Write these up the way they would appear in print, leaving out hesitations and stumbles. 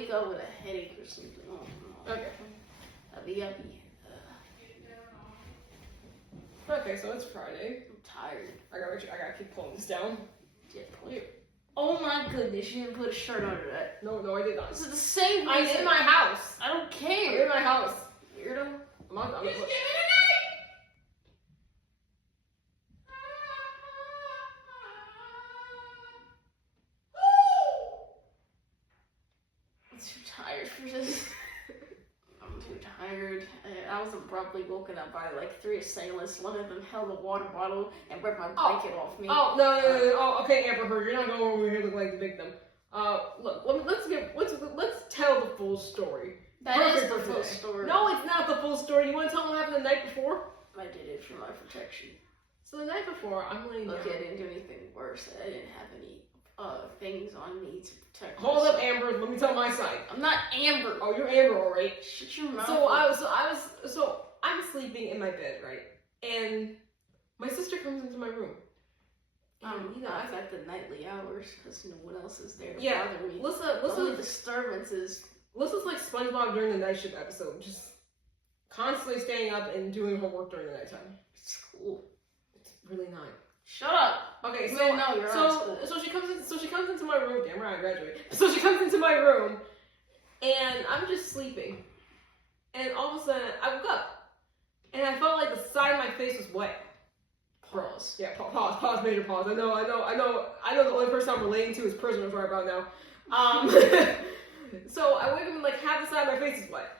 wake up with a headache or something. Oh, Okay. Yubby. Okay, so it's Friday. I'm tired. I gotta keep pulling this down. Yeah, pull your... Oh my goodness, you didn't put a shirt under that. No, I did not. This is the same I'm reason. in my house. I don't I'm care. in my house. Weirdo. I'm Just give me the I'm too tired for this. I'm too tired. I was abruptly woken up by like 3 assailants. One of them held a water bottle and ripped my blanket off me. Oh, no. Oh, okay, Amber Heard, you're not going over here looking like the victim. Look, let's tell the full story. That is the full story. No, it's not the full story. You want to tell them what happened the night before? I did it for my protection. So the night before, I'm laying down. Okay, I didn't do anything worse. I didn't have any things on me to protect Hold myself. up, Amber. Let me tell my side. I'm not Amber. Oh, you're Amber, all right. Shut your mouth. So I'm sleeping in my bed, right? And my sister comes into my room. And, I've got the nightly hours because no one else is there to Yeah, bother me. Listen. The only disturbance is Lissa's like SpongeBob during the night shift episode, just constantly staying up and doing homework during the nighttime. it's cool. It's really not. Shut up. Okay, You so didn't know you're out of school. so she comes into my room. Damn right, I graduated. So she comes into my room, and I'm just sleeping, and all of a sudden I woke up, and I felt like the side of my face was wet. Pause. Yeah, pause, major pause. I know. The only person I'm relating to is prisoners right about now. So I wake up and like half the side of my face is wet,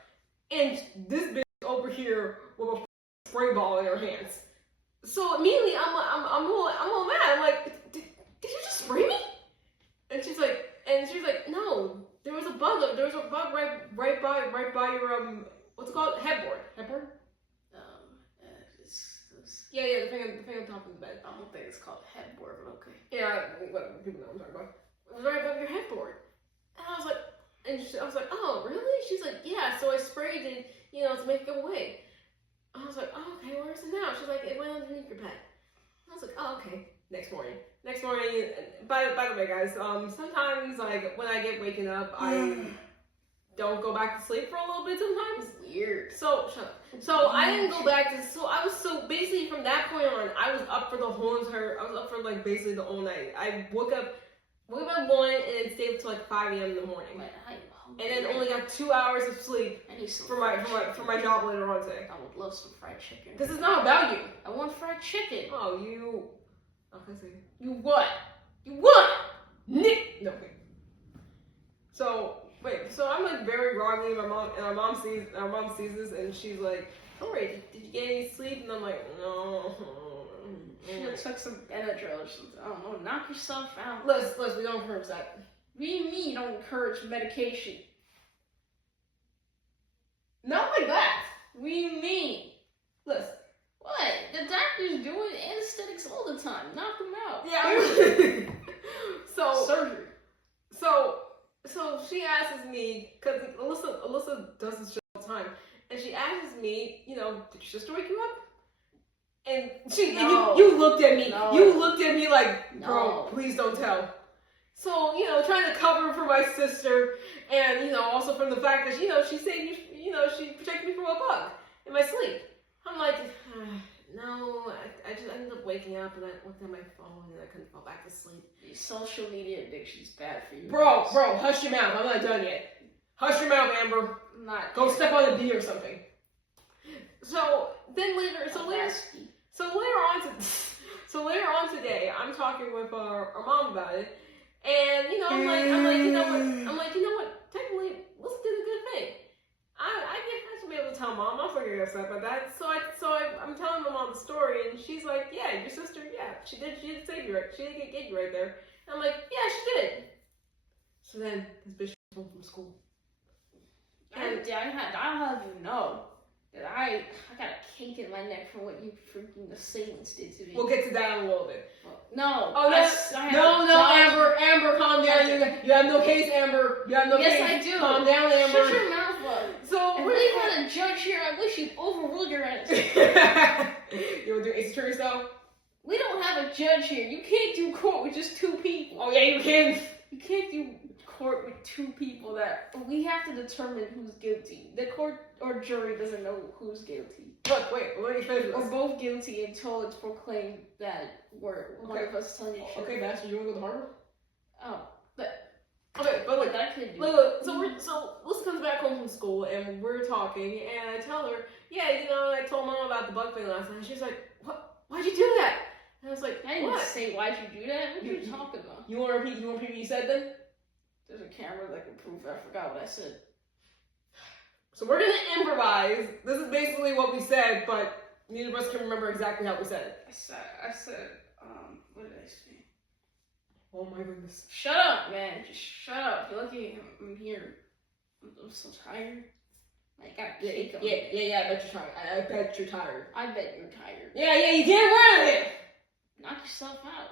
and this bitch is over here with a spray ball in her hands. So immediately I'm a little mad. I'm like, did you just spray me? And she's like, no, there was a bug right by your what's it called, headboard. Yeah, the thing on top of the bed. I don't think it's called headboard, but okay. Yeah, whatever. People know what I'm talking about. It was right above your headboard. And I was like, oh, really? She's like, yeah, so I sprayed it, to make it go away. I was like, oh, okay, where is it now? She's like, it went underneath your bed. I was like, oh, okay. Next morning, by the way, guys, sometimes, like, when I get waken up, I don't go back to sleep for a little bit sometimes. Weird. So, shut up. So, I didn't go back to, basically from that point on, I was up for like, basically the whole night. I woke up at 1 and stayed up till like 5 a.m. in the morning. Man, And then only got 2 hours of sleep I need some for my job later on today. I would love some fried chicken. This is not about you. I want fried chicken. Oh, you. Okay, see. You what? Nick. No, wait. So I'm like very groggy. Our mom sees this, and she's like, "All right, did you get any sleep?" And I'm like, "No." You took some Benadryl or something. I don't know. Knock yourself out. Les, we don't encourage that. What do you mean you don't encourage medication? Not like that. What do you mean? Les. What? The doctor's doing anesthetics all the time. Knock them out. Yeah. Surgery. So she asks me, because Alyssa does this shit all the time, and she asks me, did your sister wake you up? And you looked at me. No. You looked at me like, bro, No. please don't tell. So, trying to cover for my sister, and, also from the fact that, she saved me, she protected me from a bug in my sleep. I'm like, no, I just ended up waking up, and I looked at my phone, and I couldn't fall back to sleep. Social media addiction's bad for you. Bro, hush your mouth. I'm not done yet. Hush your mouth, Amber. I'm not. Go step on a bee or something. So later on today, I'm talking with our mom about it, and I'm like, technically, Melissa did a good thing. I should be able to tell mom. I'm not fucking upset about that. So I'm telling my mom the story, and she's like, yeah, your sister, yeah, she did save you, right? She did get you right there. And I'm like, yeah, she did. So then this bitch home from school. And I'll have you know that I got a kink in my neck for what you freaking assailants did to me. We'll get to that in a little bit. No. Oh, no, Amber, calm down. You have no case, Amber. You have no case. Yes, I do. Calm down, Amber. Shut your mouth up. So If we had a judge here, I wish you'd overrule your ass. You want to do Ace Attorney style? We don't have a judge here. You can't do court with just 2 people. Oh, yeah, you can. You can't do court with two people that we have to determine who's guilty. The court or jury doesn't know who's guilty. Look, wait, let me finish We're this. both guilty until it's proclaimed that one of us telling the truth. Okay, Master, you wanna go to Harvard? Oh, Okay, but look, that could do. look, so Lisa comes back home from school and we're talking and I tell her, yeah, I told Mom about the bug thing last night. And she's like, what? Why'd you do that? And I was like, I didn't what? say why'd you do that. What are you talking about? You want to repeat what you said then? There's a camera that can prove I forgot what I said. So we're gonna improvise. This is basically what we said, but neither of us can remember exactly how we said it. I said, what did I say? Oh my goodness. Shut up, man. Just shut up. You're lucky I'm here. I'm so tired. I got cake on me. Yeah, I bet you're tired. I bet you're tired. I bet you're tired. Yeah, you can't run it. Knock yourself out.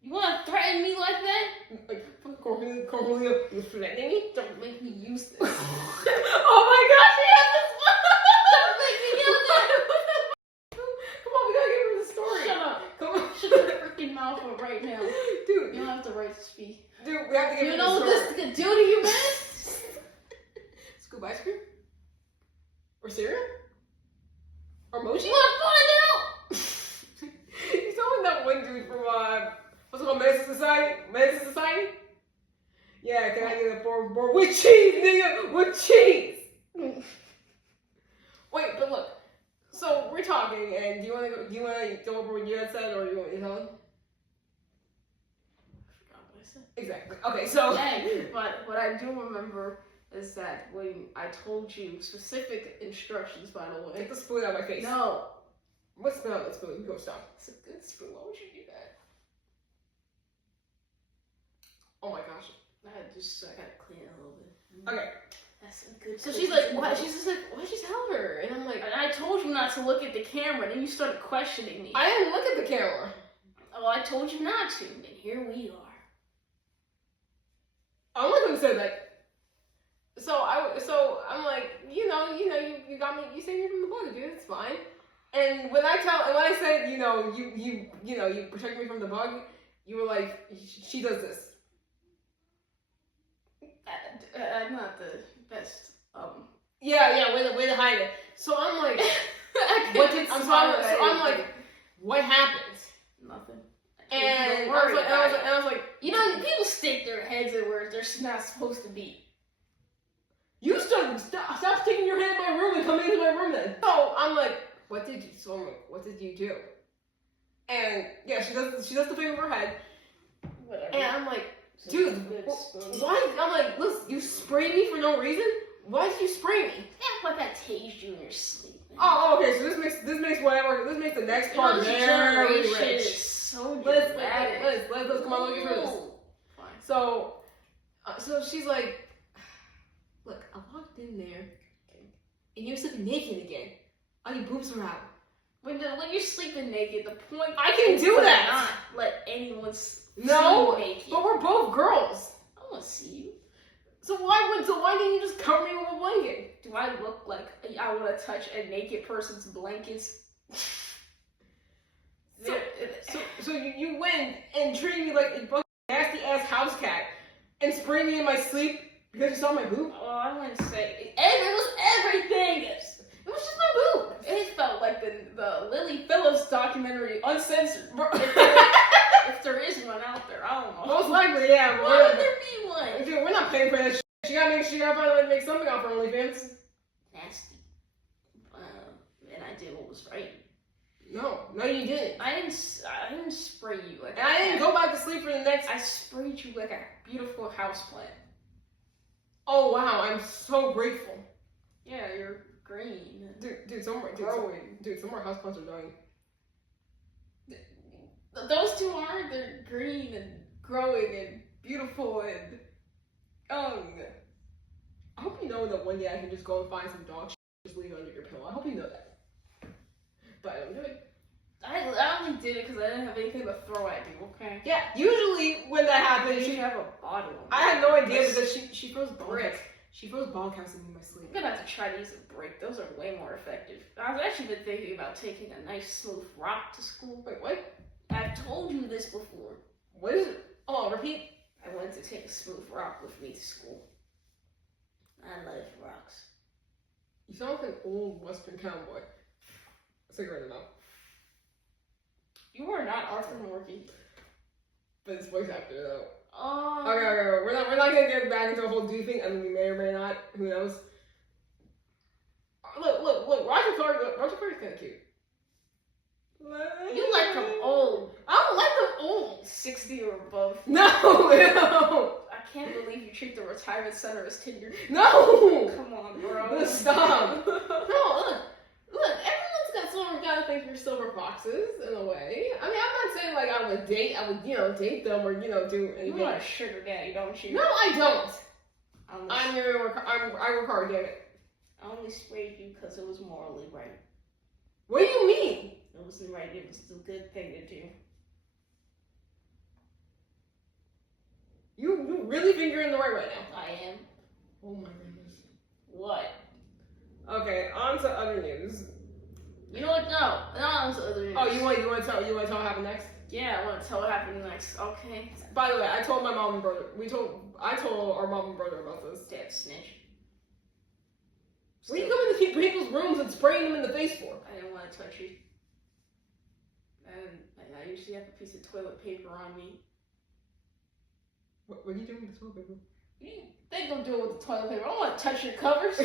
You want to threaten me like that? Like, Cornelia, you're threatening me? Don't make me use this. Oh my gosh, he has this. Don't make me use this. Come on, we gotta get rid of the story. Shut up. Come on. Shut your freaking mouth up right now. Dude, You don't have the right to speak. we have to get You rid know of what the this story. could do to you, man? Scoop ice cream? Or cereal? Or mochi? You want to find out? You talking that one dude from what's it called, Menace Society? Menace Society? Yeah, can I get a four with cheese, nigga? With cheese! Wait, but look. So we're talking, and do you wanna go over what you had said, or do you want me to tell him? I forgot what I said. Exactly. Okay, so Yeah, but what I do remember is that when I told you specific instructions, by the way. take the spoon out of my face. No. What's the that spoon? You go stop. It's a good spoon. Why would you do that? Oh my gosh. I gotta clean it a little bit. Okay. That's a good. So she's like, what? She's just like, why'd you tell her? And I'm like, And I told you not to look at the camera, then you started questioning me. I didn't look at the camera. Oh, I told you not to, and here we are. I'm not gonna say that. So I'm like, you got me. You saved me from the bug, dude. It's fine. And when I said, you protect me from the bug, you were like, she does this. I'm not the best. Yeah, way to hide it. So I'm like, I'm like, what happened? Nothing. And I was like, you know, people stick their heads in where they're not supposed to be. you stop sticking your head in my room and come into my room then. So I'm like, what did you do? And yeah, she does the thing with her head. Whatever. And I'm like, dude, why? I'm like, listen, you sprayed me for no reason? Why did you spray me? Act like I tased you in your sleep. Man. Oh, okay, so this makes the next part very rich. So Let's dramatic. come on, let me get through this. Fine. So she's like, look, I walked in there, and you're sleeping naked again. All your boobs were out. When you're sleeping naked, the point I can is do to that. not let anyone see No, you naked. but we're both girls. I want to see you. So why didn't you just cover me with a blanket? Do I look like I want to touch a naked person's blankets? So you went and treated me like a fucking nasty ass house cat and sprayed me in my sleep because you saw my boob? Oh, I wouldn't say it was everything. It was just my boob. It felt like the Lily Phillips documentary, Uncensored. If there is one out there, I don't know. Most likely, yeah. Why would there be one? Dude, we're not paying for that shit. She gotta find a way to make something off her OnlyFans. Nasty. And I did what was right. No, you didn't. I didn't spray you like. And I didn't go back to sleep for the next. I sprayed you like a beautiful houseplant. Oh wow, I'm so grateful. Yeah, you're green. Dude, some more houseplants are dying. Those two aren't. They're green and growing and beautiful and young. I hope you know that one day I can just go and find some dog shit and just leave it under your pillow. I hope you know that. But I don't do it. I only did it because I didn't have anything to throw at you, okay? Yeah, usually when that happens, You have a bottle. I had no idea because she throws brick. She throws ball caps in my sleep. I'm gonna have to try to use a brick. Those are way more effective. I've actually been thinking about taking a nice smooth rock to school. Wait, what? I've told you this before. What is it? Oh, repeat. I wanted to take a smooth rock with me to school. I love rocks. You sound like an old Western cowboy. Cigarette in the mouth. You are not Arthur Morgan. But it's voice actor though. Oh. Okay. We're not gonna get back into the whole do thing. I mean, we may or may not. Who knows? Look. Roger Clark's kind of cute. You like them old. I don't like them old. 60 or above. No. I can't believe you treat the retirement center as Tinder. No. Come on, bro. Stop. No, look. Everyone's got some kind of thing for silver foxes in a way. I mean, I'm not saying like I would date them or do anything. You want a sugar daddy, don't you? No, I don't. I I work hard, damn it. only sprayed you because it was morally right. What do you mean? It wasn't right. It was the good thing to do. You really think you're in the right right now? I am. Oh my goodness. What? Okay, on to other news. You know what? No. Not on to other news. Oh, you want to tell what happened next? Yeah, I want to tell what happened next. Okay. By the way, I told my mom and brother. I told our mom and brother about this. Dad snitch. What are you coming to people's rooms and spraying them in the face for? I didn't want to touch you. And I usually have a piece of toilet paper on me. What are you doing with the toilet paper? They gonna do it with the toilet paper. I don't want to touch your covers.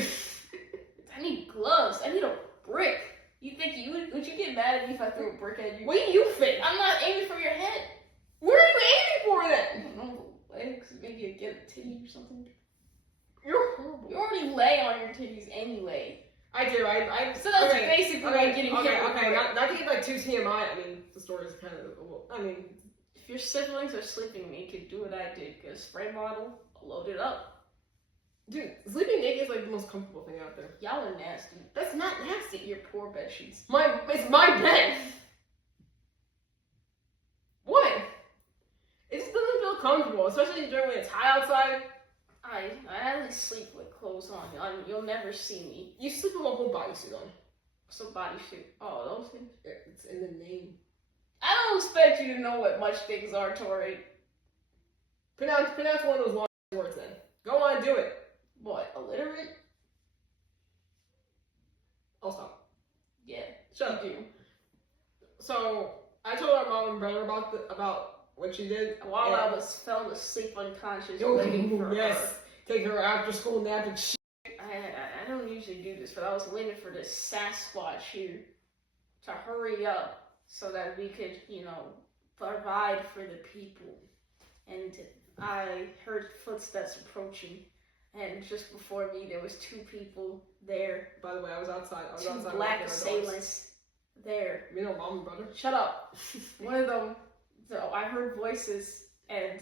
I need gloves. I need a brick. You think would you get mad at me if I threw a brick at you? What do you think? I'm not aiming for your head. Where are you aiming for I then? don't know, legs. Maybe I get a titty or something. You're horrible. You already lay on your titties anyway. I do. I So that's basically like getting hit with a brick. Not to get like too TMI. I mean, the story is kind of. I mean, If your siblings are sleeping naked, do what I did. Get a spray bottle, load it up. dude, sleeping naked is like the most comfortable thing out there. Y'all are nasty. That's not nasty. Your poor bed sheets. It's my bed. What? It just doesn't feel comfortable, especially during when it's hot outside. I at least sleep with clothes on. You'll never see me. You sleep with a whole bodysuit on. So bodysuit. Oh, those things. It's in the name. I don't expect you to know what much things are, Tori. Pronounce one of those long words then. Go on, do it. What, illiterate? I'll stop. Yeah. Shut up. You do. So I told our mom and brother about what she did. While I was fell asleep unconscious Oh, waiting for yes. her. Take her after school nap and shit. I don't usually do this, but I was waiting for this Sasquatch here to hurry up so that we could, provide for the people. And I heard footsteps approaching, and just before me, there was two people there. By the way, I was outside. Two black assailants there. You know, mom and brother. Shut up. One of them. So I heard voices, and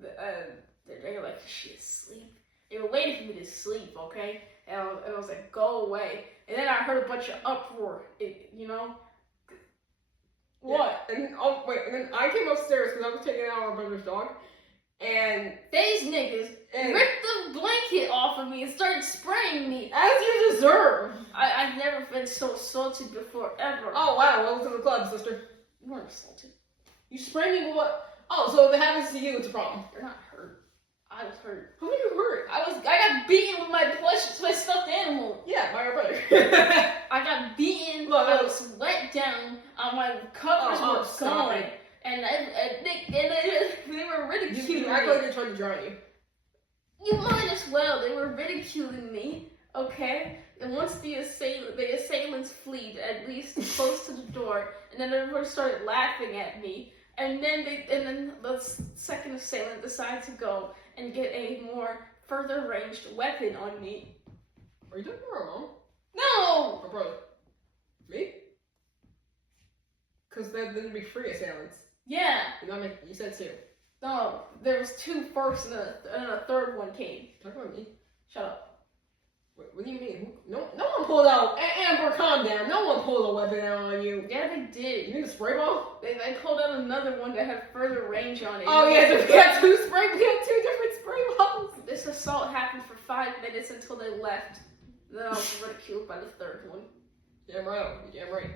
they were like, "Is she asleep?" They were waiting for me to sleep, okay? And I was like, "Go away!" And then I heard a bunch of uproar. What? Yeah. And then I came upstairs because I was taking out our brother's dog, and These niggas ripped the blanket off of me and started spraying me. as you deserve. I've never been so assaulted before, ever. Oh wow, welcome to the club, sister. You weren't assaulted. You sprayed me with what? Oh, so if it happens to you, it's a problem. You're not hurt. I was hurt. How did you hurt? I got beaten with my stuffed animal. Yeah, by your brother. I got beaten. Look, I was let down. My covers were stop gone, it. and they were ridiculing You act like me. they're trying to drown you. You might as well. They were ridiculing me. Okay. And once the assailants fled, at least close to the door, and then everyone started laughing at me. And then the second assailant decided to go and get a more further ranged weapon on me. Are you talking about our mom? No! Or brother? Me? Because then there'd be three assailants. Yeah. You said two. No, there was two first and a third one came. Talking about me? Shut up. What do you mean? No one pulled out. Amber, calm down. No one pulled a weapon out on you. Yeah, they did. You need a spray ball? They pulled out another one that had further range on it. Oh yeah, we had two different spray balls. This assault happened for 5 minutes until they left. Then I was ridiculed by the third one. Damn right. Damn right.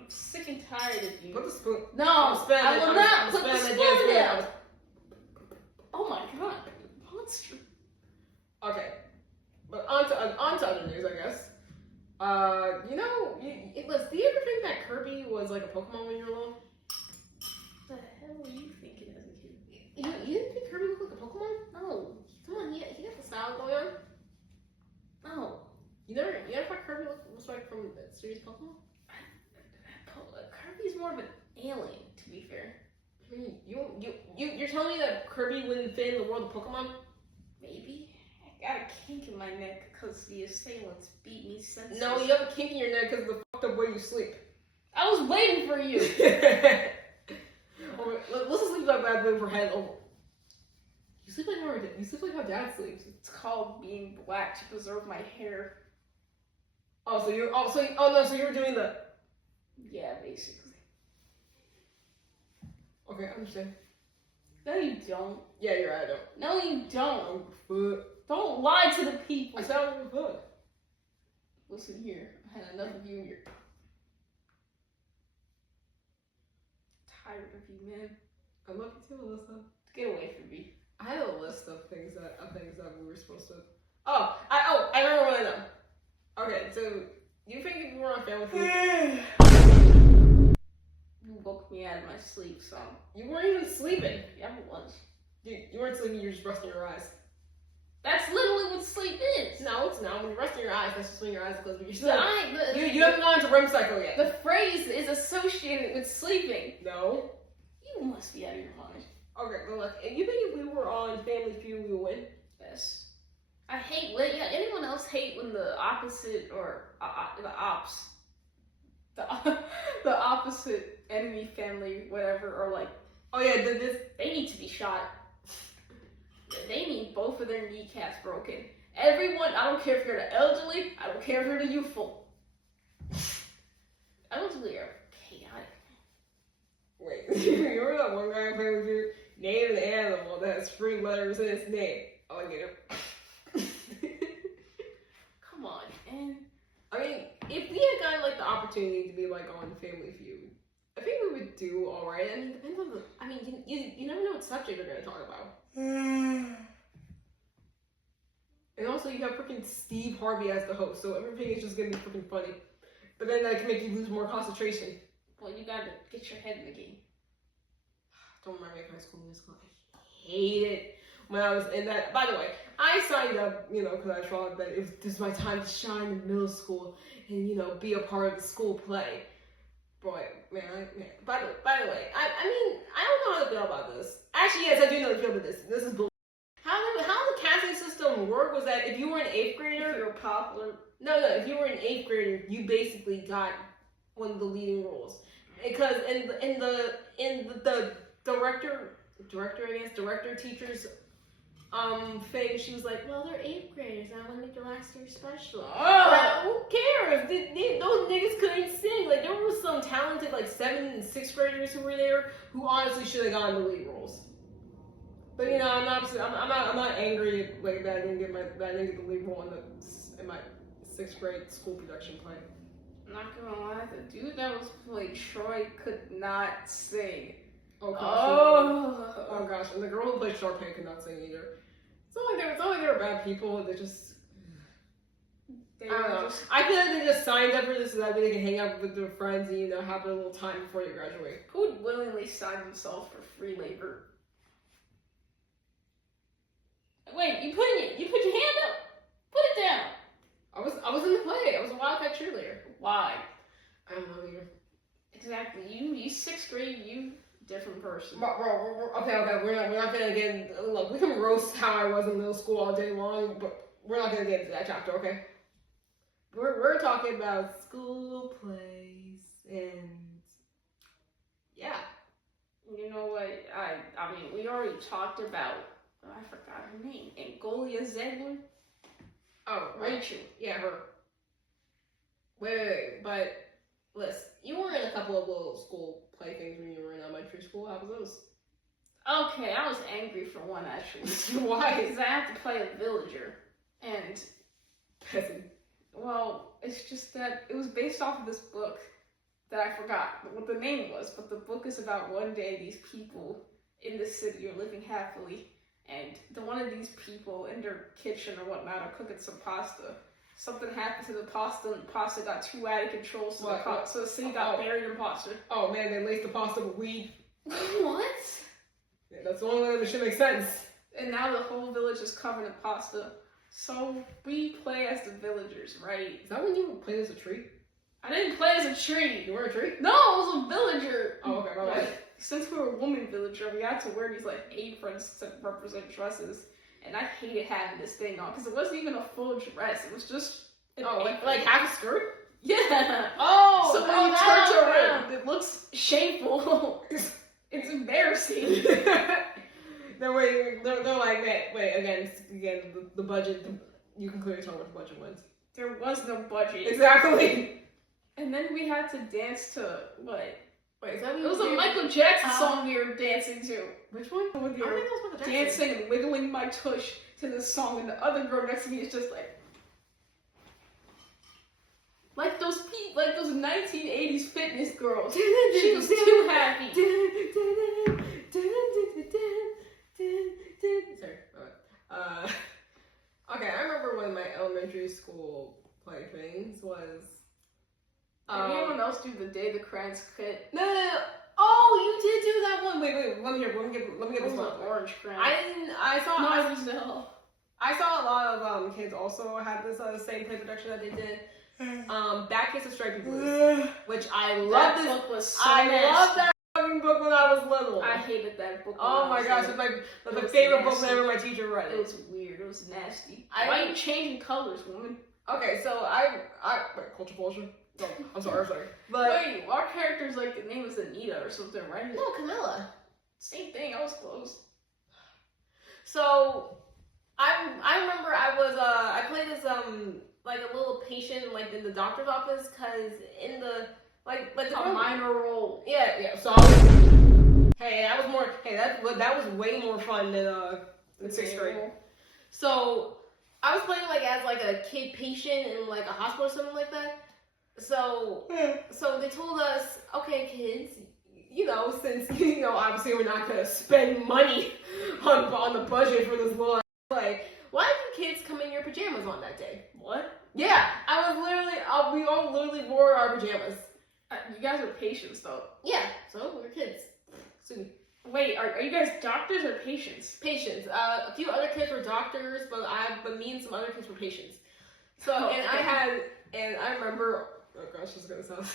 I'm sick and tired of you. Put the spoon. No, Spend I it. will I'm not put the spending that damn spoon spoon. down. Oh my god, monster. Okay, but on to other news, I guess. You know, do you ever think that Kirby was like a Pokemon when you were little? What the hell were you thinking as a kid? You didn't think Kirby looked like a Pokemon? No, Come on, he got the style going on. no. You never thought Kirby was like from a series Pokemon? Kirby's more of an alien, to be fair. I mean, you're telling me that Kirby wouldn't fit in the world of Pokemon? Maybe. I got a kink in my neck because the assailants beat me senseless. No, you have a kink in your neck because of the fucked up way you sleep. I was waiting for you. Let's just leave that bad way for head over. You sleep like how Dad sleeps. It's called being black to preserve my hair. So you were doing the. Yeah, basically. Okay, I understand. No, you don't. Yeah, you're right. I don't. No, you don't. Foot. Don't lie to the people. I sound like a foot. Listen here. I had enough of you and your. Tired of you, man. I love you too, Alyssa. Get away from me. I had a list of things that we were supposed to. I remember one of them. Okay, so you think if you were on Family Feud? You woke me out of my sleep, so. You weren't even sleeping. Yeah, I was. You weren't sleeping. You were just resting your eyes. That's literally what sleep is. No, it's not. When you're resting your eyes, that's just when your eyes are closed. But you're The, still. You haven't gone into REM cycle yet. The phrase is associated with sleeping. No. You must be out of your mind. Okay, well look. You think if we were on Family Feud, we would win? Yes. I hate when. Yeah, anyone else hate when the opposite or the opposite enemy family, whatever, or like. Oh yeah, They need to be shot. They need both of their kneecaps broken. Everyone, I don't care if you're the elderly, I don't care if you're the youthful. Elderly are chaotic. Wait, you remember that one guy in Family Feud? Name an animal that has 3 letters in its name. Alligator. Come on, man. I mean, if we had gotten like the opportunity to be like on Family Feud, I think we would do alright. I mean, it depends on the. I mean, you never know what subject they're gonna talk about. And also, you have freaking Steve Harvey as the host, so everything is just gonna be freaking funny. But then that can make you lose more concentration. Well, you gotta get your head in the game. Don't remind me of High School Musical. I hate it when I was in that. By the way, I signed up, because I thought that this is my time to shine in middle school and, be a part of the school play. Boy, man. By the way, I mean, I don't know how to feel about this. Actually, yes, I do know how to feel about this. This is bull. How the casting system worked was that if you were an 8th grader, If you're popular. No, if you were an 8th grader, you basically got one of the leading roles. Because in the director teachers thing, she was like, well, they're 8th graders, and I want to make their last year special. Oh. Who cares? Those niggas couldn't sing. Like, there were some talented, like, 7th and 6th graders who were there who honestly should have gotten the lead roles. But I'm not angry like that I didn't get the lead role in my 6th grade school production play. I'm not gonna lie, the dude that was playing Troy could not sing. Oh gosh. Oh. Oh gosh, and the girl who played Sharpay could not sing either. It's not like they were bad people. They just. I don't know. I feel like they just signed up for this so that way they can hang out with their friends and have a little time before they graduate. Who would willingly sign themselves for free labor? Wait, you put your hand up? Put it down. I was in the play. I was a Wildcat cheerleader. Why? I don't know either. Exactly. You 6th grade, you different person. Okay. We're not gonna get in, look. We can roast how I was in middle school all day long, but we're not gonna get into that chapter, okay? We're talking about school plays and yeah. You know what? I mean, we already talked about. I forgot her name. Angolia Zeglin. Oh, Rachel. Yeah, her. Wait, but listen, you were in a couple of little school play things when you were in elementary school. How was those? Okay, I was angry for one actually. Why? Because I had to play a villager, and Peasant. well, it's just that it was based off of this book. that I forgot what the name was, but the book is about one day these people in the city are living happily, and one of these people in their kitchen or whatnot are cooking some pasta. Something happened to the pasta, and the pasta got too out of control, so, so the city got buried in pasta. Oh man, they laced the pasta with weed. What? Yeah, that's the only way that should make sense. And now the whole village is covered in pasta. So we play as the villagers, right? Is that when you played as a tree? I didn't play as a tree. You were a tree? No, I was a villager. Oh, okay, my bad. Since we were a woman villager, we had to wear these like aprons to represent dresses. And I hated having this thing on because it wasn't even a full dress. It was just like half a skirt? Yeah. Oh, so when you turn around, it looks shameful. It's embarrassing. they're like, wait, again, the budget. You can clearly tell what the budget was. There was no budget. Exactly. And then we had to dance to what? Wait, is that what it was a Michael Jackson song we were dancing to. Which one? I think it was Michael Jackson. Dancing and wiggling my tush to this song, and the other girl next to me is just like those 1980s fitness girls. She was too happy. Sorry. Okay, I remember one of my elementary school play things was. Did anyone else do the Day the Crayons Quit? No. Oh, you did do that one. Wait. Let me get this one. Orange crayon. I saw a a lot of kids also had this same play production that they did. Back Case of Stripey Blues, which I love. That book was so I nasty. loved that fucking book when I was little. I hated that book. Oh my gosh, it's like the favorite book whenever my teacher read it. It was weird. It was nasty. Why are you changing colors, woman? Okay, so I wait, culture vulture. No, I'm sorry. But wait, our character's like the name is Anita or something, right? No, Camilla. Same thing. I was close. So I remember I played as like a little patient like in the doctor's office because in the like the minor role. Yeah. So hey, that was more. Hey, that was way more fun than 6th grade. So I was playing like as like a kid patient in like a hospital or something like that. So they told us, okay, kids, since obviously we're not gonna spend money on the budget for this little play, why did you kids come in your pajamas on that day? What? Yeah, we all literally wore our pajamas. You guys are patients though. Yeah, so we're kids. Wait, are you guys doctors or patients? Patients. A few other kids were doctors, but me and some other kids were patients. So and I remember. Oh gosh, this is gonna sound.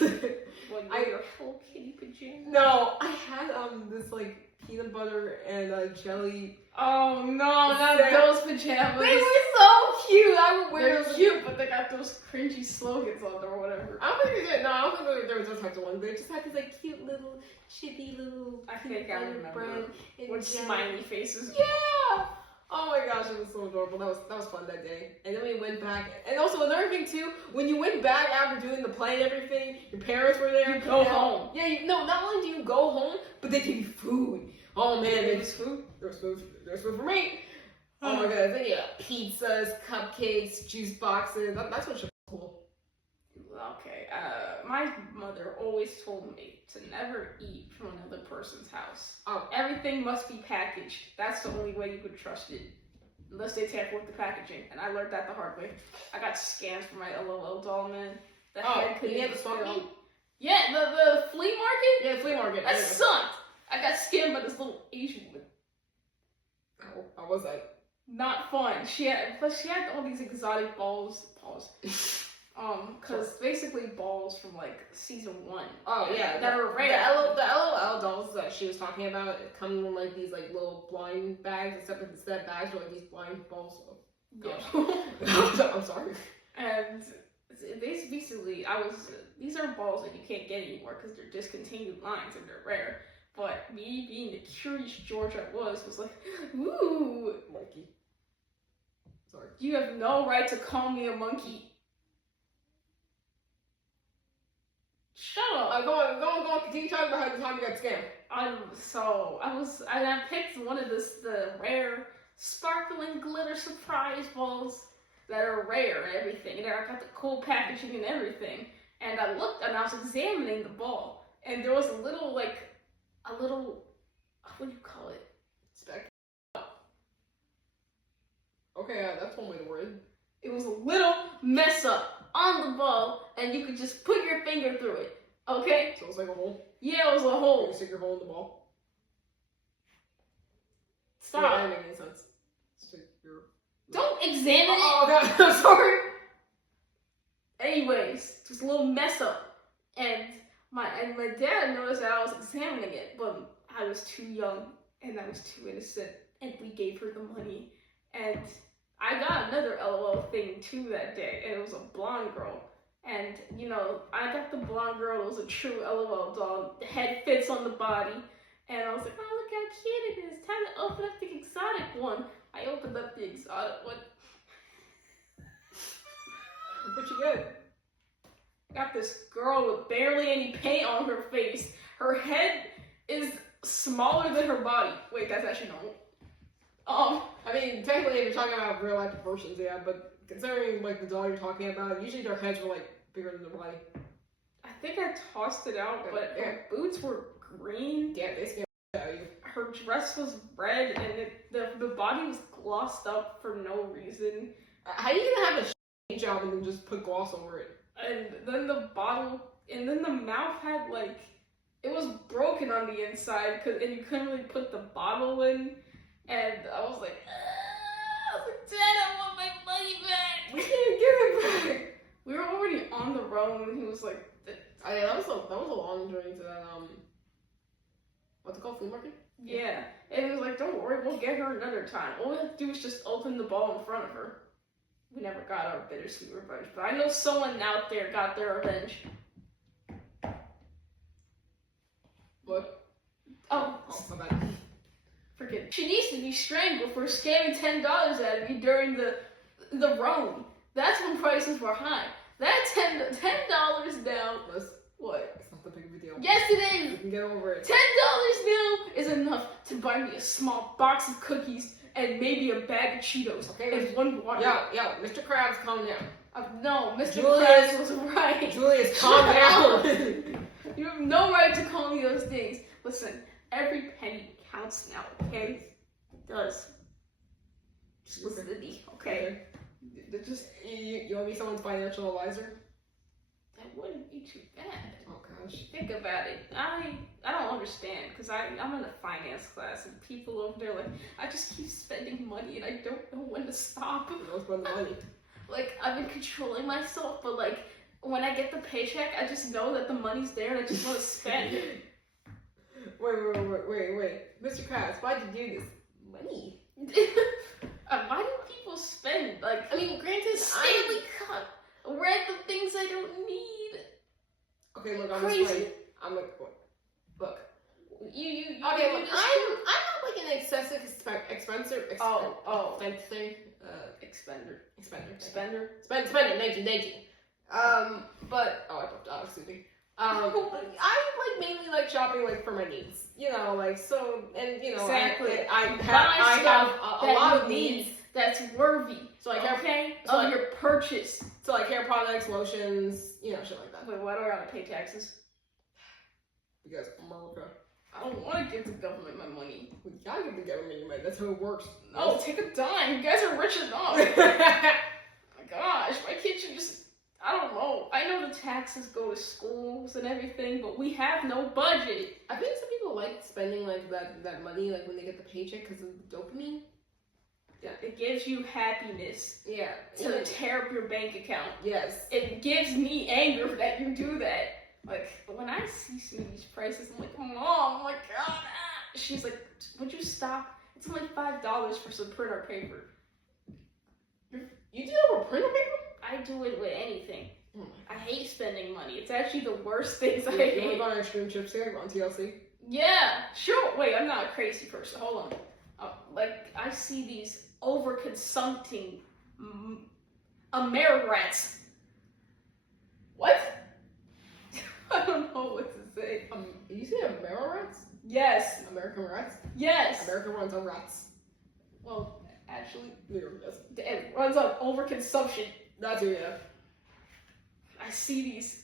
Your full kitty pajamas? No, I had this like peanut butter and jelly. Oh no, not those pajamas. They were so cute. I would wear them. They're cute, but they got those cringy slogans on them or whatever. I don't think they did. No, I don't think there was those types of ones. They just had these like cute little chibi little. I think I remember. With jelly. smiley faces. Yeah. Oh my gosh, it was so adorable. That was fun that day. And then we went back. And also another thing too, when you went back after doing the play and everything, your parents were there. You go home. Yeah, not only do you go home, but they give you food. Oh man, there's food. There's food for me. Oh my god, then you got pizzas, cupcakes, juice boxes. That's what's cool. Okay, my mother always told me to never eat from another person's house. Everything must be packaged. That's the only way you could trust it. Unless they tamper with the packaging. And I learned that the hard way. I got scammed for my LOL doll, man. You had the swap meet? Yeah, the flea market? Yeah, the flea market. That sucked. I got scammed by this little Asian woman. How was that? Not fun. She had all these exotic balls. Cause basically balls from like season 1. Oh yeah, that are rare. The LOL dolls that she was talking about come in like these like little blind bags, except instead bags are like these blind balls. Yeah. I'm sorry. And basically, these are balls that you can't get anymore because they're discontinued lines and they're rare. But me being the curious George I was like, ooh, monkey. Sorry. You have no right to call me a monkey. Shut up. Go on. Continue talking about how the time you got scammed. I picked one of the rare sparkling glitter surprise balls that are rare and everything. And I got the cool packaging and everything. and I looked and I was examining the ball, and there was a little, what do you call it? Speck. Okay, that's one way to word it. It was a little mess up on the ball, and you could just put your finger through it. Okay? So it's like a hole. Yeah, it was a You hole. stick your hole in the ball. Stop. That doesn't make any sense. Stick your... Don't examine it. Oh god, I'm sorry. Anyways, just a little mess up, and my dad noticed that I was examining it, but I was too young and I was too innocent, and we gave her the money, and I got another LOL thing too that day, and it was a blonde girl, and I got the blonde girl. It was a true LOL doll. The head fits on the body, and I was like, oh, look how cute it is. Time to open up the exotic one. I opened up the exotic one. What you get? Got this girl with barely any paint on her face. Her head is smaller than her body. Wait, that's actually normal. I mean, technically, if you're talking about real life proportions, yeah, but considering like the doll you're talking about, usually their heads were like bigger than their body. I think I tossed it out, but her boots were green. Yeah, they scared the shit out of you. Her dress was red, and the body was glossed up for no reason. How do you even have a paint job and then just put gloss over it? And then the bottle, and then the mouth had like, it was broken on the inside, and you couldn't really put the bottle in. And I was like, Dad, I want my money back. We can't give it back. We were already on the road, and he was like, Oh, yeah, that was a long journey to that what's it called, flea market? yeah. And he was like, don't worry, we'll get her another time. All we have to do is just open the ball in front of her. We never got our bittersweet revenge, but I know someone out there got their revenge. What? Oh, My bad. forget. She needs to be strangled for scamming $10 out of me during the Rome. That's when prices were high. That $10 down. What? It's not that big of a deal. Yes, it is. You can get over it. $10 now is enough to buy me a small box of cookies and maybe a bag of Cheetos and one water. Yo, Mr. Krabs, calm down. No, Mr. Julius- Krabs was right. Julius, calm down. You have no right to call me those things. Listen, every penny counts now, okay? It does. Just listen to me, okay? Just you want to be someone's financial advisor? That wouldn't be too bad. Oh gosh. Think about it. I don't understand, because I'm in a finance class and people over there like, I just keep spending money and I don't know when to stop. You don't spend the money. Like, I've been controlling myself, but like, when I get the paycheck, I just know that the money's there and I just want to spend it. Wait. Mr. Krabs, why'd you do this? Money. Why do people spend? Like, I mean, granted, Stanley Cup, random things I don't need. Okay, look, I'm Crazy. just like, I'm like, look. You Okay, look, just- I'm not like an excessive expenser. Oh. Expender. Spender. Spender, thank you. But I popped out, excuse me. I like mainly like shopping like for my needs, like so, and Exactly. I Buy have stuff a that lot you of need needs. that's worthy. So like hair, Okay? so Of like- your purchase. so like hair products, lotions, shit like that. Wait, why do I gotta pay taxes? Because America, I don't want to give the government my money. we gotta give the government your money. That's how it works. Oh, take a dime. You guys are rich enough. My gosh, why can't you just... I don't know. I know the taxes go to schools and everything, but we have no budget. I think some people like spending like that money like when they get the paycheck because of the dopamine. Yeah, it gives you happiness Yeah. to tear up your bank account. Yes. It gives me anger that you do that. Like, when I see some of these prices, I'm like, Mom, my God. She's like, would you stop? It's only $5 for some printer paper. You do that with printer paper? I do it with anything. Oh my I hate spending money. It's actually the worst things I You want to hate. go on Extreme Chips here on TLC? Yeah, sure. Wait, I'm not a crazy person. Hold on. Like, I see these over-consuming Amerirats. What? I don't know what to say. Did you say Amerirats? Yes. American rats? Yes. America runs on rats. Well, actually, New York does. it runs on overconsumption. That's who, yeah. I see these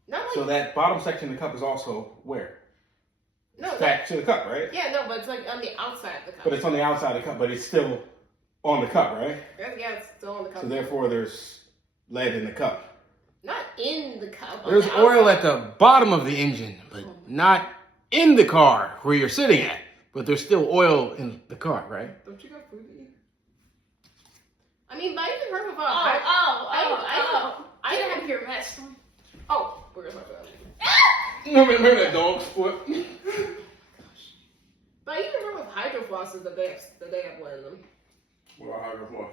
Not like So that bottom section of the cup is also where? no, Back to the cup, right? yeah, no, but it's like on the outside of the cup. But it's on the outside of the cup, but it's still on the cup, right? Yeah, it's still on the cup. So therefore, there's lead in the cup. Not in the cup. on There's the oil outside. at the bottom of the engine, but not in the car where you're sitting at. But there's still oil in the car, right? Don't you got food to eat? I mean, but I even heard about. I didn't have your mess. Oh, we're gonna talk about that. Remember that dog's foot? But I even heard of hydro flosses that they have one in them. What about hydro floss?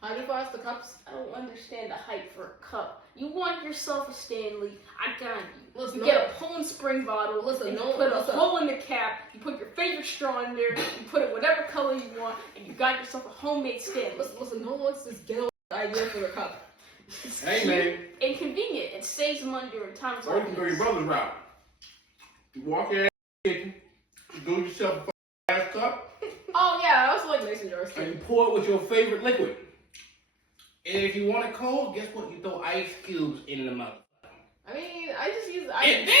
Hydro floss, the cups. I don't understand the hype for a cup. You want yourself a Stanley, I got you. Listen, You no. get a Poland Spring bottle, Listen, and no, you put a listen. hole in the cap, you put your favorite straw in there, you put it whatever color you want, and you got yourself a homemade Stanley. Listen, no one wants this ghetto idea for the cup. It's Hey, cute man. and convenient. It saves money during times Or you like can go your this. brother's route. You walk your ass in the kitchen, you do yourself a glass cup, Oh yeah, I also like mason jars and you too. pour it with your favorite liquid. And if you want it cold, guess what? You throw ice cubes in the mouth. I mean, I just use. And then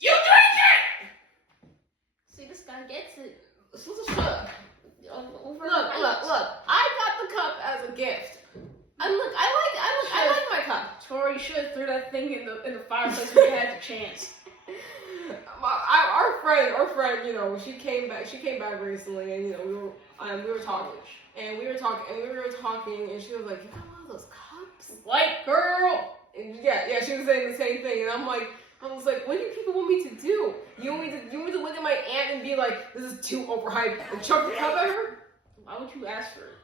you drink See, this guy gets it. Shut up. Over Look. I got the cup as a gift. I like my cup. Tori, you should have threw that thing in the fireplace when you had the chance. Our friend, you know, she came back recently, and you know, we were talking, and she was like, you got one of those cups? White girl! And yeah, she was saying the same thing, and I was like, what do you people want me to do? You want me to look at my aunt and be like, this is too overhyped, and chuck the cup at her? Why would you ask for it?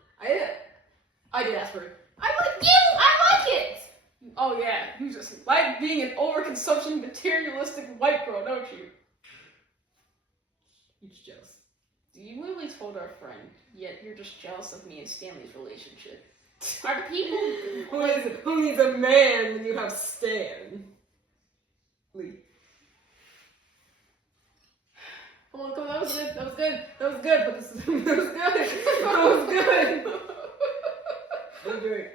I did ask for it. I like it! Oh yeah, you just like being an overconsumption materialistic white girl, don't you? You're just jealous. You literally told our friend, yet you're just jealous of me and Stanley's relationship. Are people Who needs a man when you have Stan? Lee. Come on, that was good. But that was good. I'm doing.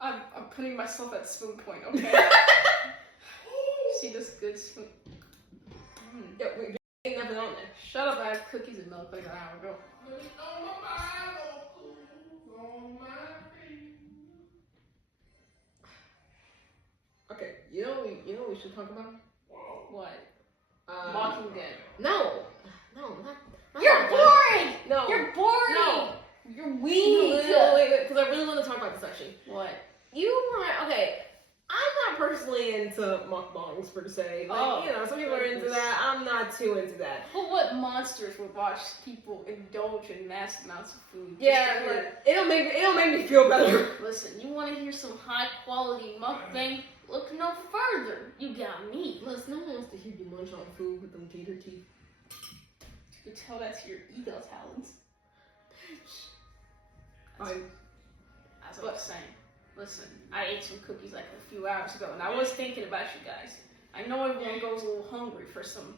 I'm putting myself at spoon point, okay? See this good spoon? Yeah, we ain't nothing on there. Shut up, I had cookies and milk like an hour ago. Okay, you know what we should talk about? What? Walking Dead. No, not You're that. boring! No. You're boring! No. You're weak! Wait, because I really want to talk about this actually. What? Okay, I'm not personally into mukbangs per se. Like, you know, some people are into goodness. that. I'm not too into that. But what monsters would watch people indulge in mass amounts of food? Yeah, but it'll make me feel better. Listen, you want to hear some high quality mukbang? Look no further. You got me. Plus, no one wants to hear you munch on food with them gator teeth. You could tell that's your ego talents. Fine. As I was saying, listen, I ate some cookies like a few hours ago, and I was thinking about you guys. I know everyone goes a little hungry for some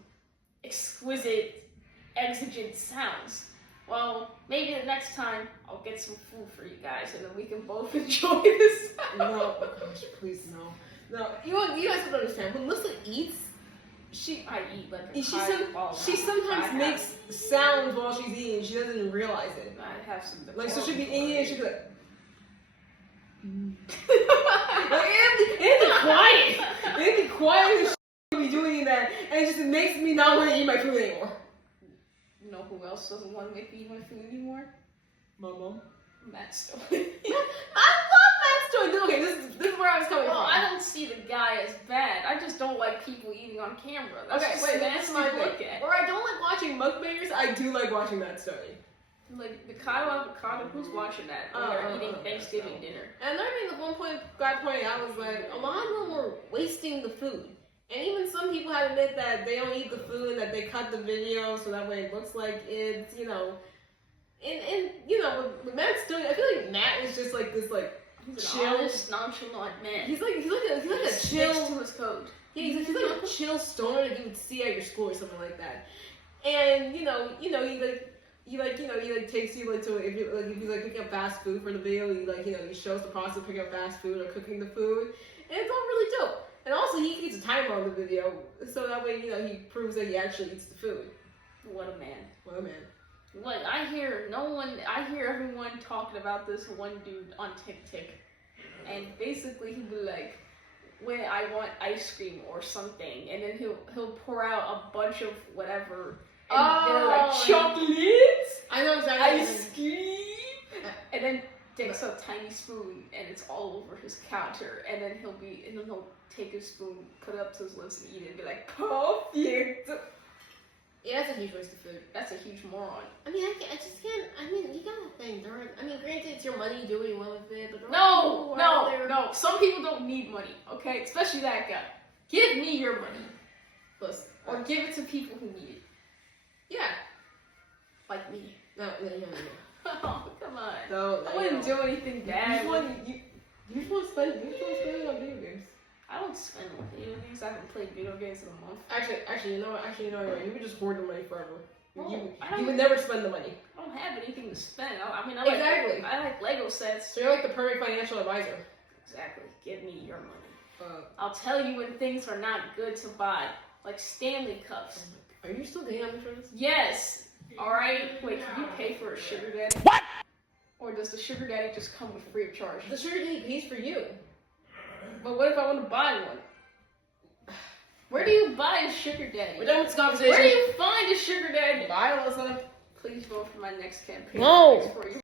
exquisite, exigent sounds. Well, maybe the next time I'll get some food for you guys, and then we can both enjoy this. No, oh gosh, please no. No, you guys don't understand. When Lissa eats, I eat like a she sometimes makes sounds while she's eating. She doesn't even realize it. I have some. Like, so she'll be eating and she'll be like, like it'd be quiet. It'd be quiet as she'll be doing that, and it just makes me not want to eat my food anymore. You know who else doesn't want to make me eat my food anymore? My mom. Matt Stone. I love Matt Stone. Okay, this is where I was coming Well, from. I don't see the guy as bad. I just don't like people eating on camera. That's Okay, just wait, this is nasty my to look thing. at. Where I don't like watching mukbangers, I do like watching Matt Stone. Like Mikado Avocado, who's watching that when they're eating Thanksgiving dinner? And I mean, at one point, guy pointed out, was like, a lot of them were wasting the food. And even some people had admit that they don't eat the food, that they cut the video so that way it looks like it's, you know. And you know, with Matt Stone, I feel like Matt is just like this, like, He's chill. an honest, nonchalant man. He's like a He sticks chill. to his code. Yeah, he's like a chill stoner that you would see at your school or something like that. And he takes you like to if he's like picking up fast food for the video, he shows the process of picking up fast food or cooking the food. And it's all really dope. And also, he keeps a timer on the video, so that way, he proves that he actually eats the food. What a man. What a man. Like, I hear everyone talking about this one dude on TikTok. And basically, he'll be like, when I want ice cream or something, and then he'll pour out a bunch of whatever. And they're like, chocolates! I know exactly. Ice cream! And then takes a tiny spoon, and it's all over his counter. And then he'll take his spoon, put it up to his lips, and eat it, and be like, perfect! Yeah, that's a huge waste of food. That's a huge moron. I mean, I just can't. I mean, you gotta think. Granted, it's your money. Do what you want with it. But No. Some people don't need money, okay? Especially that guy. Give me your money. Listen, Or give it to people who need it. yeah. Like me. No. Oh, come on. No, I wouldn't do anything bad. You just want to spend it on video games. I don't spend on video games. I haven't played video games in a month. Actually, you know what? You would just hoard the money forever. No, You would never spend the money. I don't have anything to spend. I Exactly. like Lego sets. So you're like the perfect financial advisor. Exactly. Give me your money. I'll tell you when things are not good to buy. Like Stanley Cups. Are you still dating on this? Yes. Alright. Wait, can you pay for a sugar daddy? What? Or does the sugar daddy just come with free of charge? The sugar daddy pays for you. But what if I want to buy one? Where do you buy a sugar daddy? We're done with this conversation. Where do you find a sugar daddy? Bye, Alyssa. Please vote for my next campaign. No. For you.